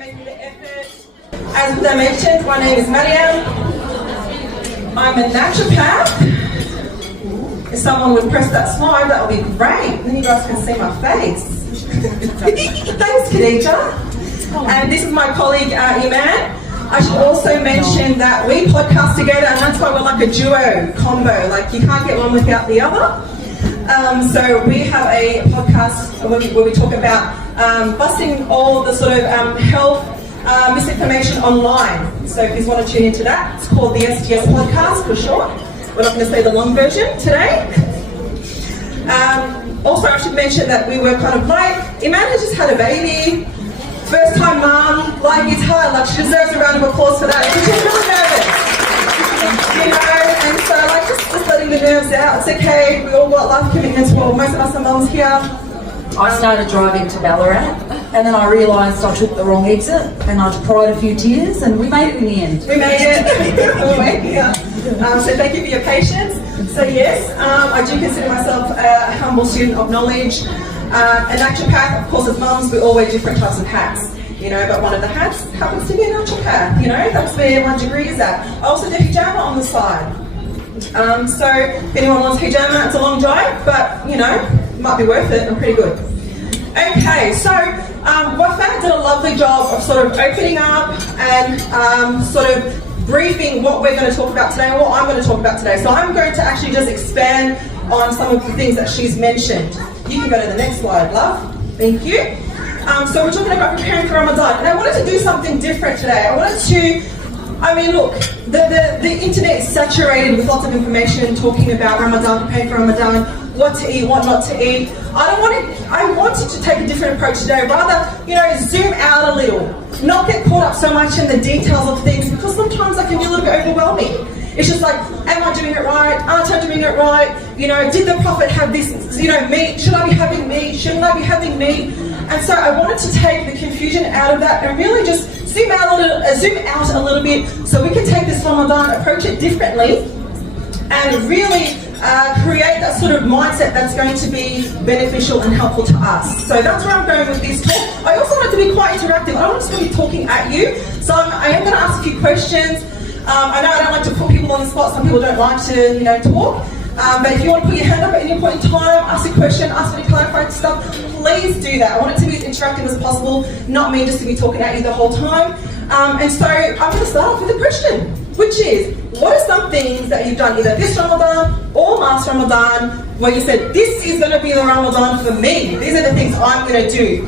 making the effort. As I mentioned, my name is Mariam. I'm a naturopath. If someone would press that slide, that would be great. Then you guys can see my face. Thanks, Khadija. And this is my colleague, Iman. I should also mention that we podcast together, and that's why we're like a duo combo. Like, you can't get one without the other. So we have a podcast where we talk about busting all the sort of health misinformation online. So if you want to tune into that, it's called the STS podcast for short. We're not going to say the long version today. Also, I should mention that we were kind of like, Iman has just had a baby, first time mum, like it's hard, like she deserves a round of applause for that. She's really nervous, you know, and so like just letting the nerves out. It's okay, we all got life commitments, well, most of us are mums here. I started driving to Ballarat and then I realised I took the wrong exit and I cried a few tears and we made it in the end. We made it all the way here. So thank you for your patience. So yes, I do consider myself a humble student of knowledge. A naturopath, of course, as mums, we all wear different types of hats. You know, but one of the hats happens to be a naturopath, you know, that's where my degree is at. I also do hijama on the side. So if anyone wants hijama, it's a long drive, but, you know, might be worth it. I'm pretty good. Okay, so Wafat did a lovely job of sort of opening up and sort of briefing what we're going to talk about today and what I'm going to talk about today. So I'm going to actually just expand on some of the things that she's mentioned. You can go to the next slide, love. Thank you. So we're talking about preparing for Ramadan. And I wanted to do something different today. I wanted to, I mean, look, the internet is saturated with lots of information talking about Ramadan, preparing for Ramadan, what to eat, what not to eat. I wanted to take a different approach today, rather, you know, zoom out a little, not get caught up so much in the details of things, because sometimes that can be a little bit overwhelming. It's just like, am I doing it right? Aren't I doing it right? You know, did the Prophet have this, you know, meat? Should I be having meat? Shouldn't I be having meat? And so I wanted to take the confusion out of that and really just zoom out a little bit so we can take this Ramadan, approach it differently, and really create that sort of mindset that's going to be beneficial and helpful to us. So that's where I'm going with this talk. I also want it to be quite interactive. I don't want to just be talking at you. So I am going to ask a few questions. I know I don't like to put people on the spot. Some people don't like to, you know, talk. But if you want to put your hand up at any point in time, ask a question, ask me to clarify stuff, please do that. I want it to be as interactive as possible, not me just to be talking at you the whole time. And so I'm going to start off with a question, which is, what are some things that you've done either this Ramadan or last Ramadan where you said, this is going to be the Ramadan for me. These are the things I'm going to do.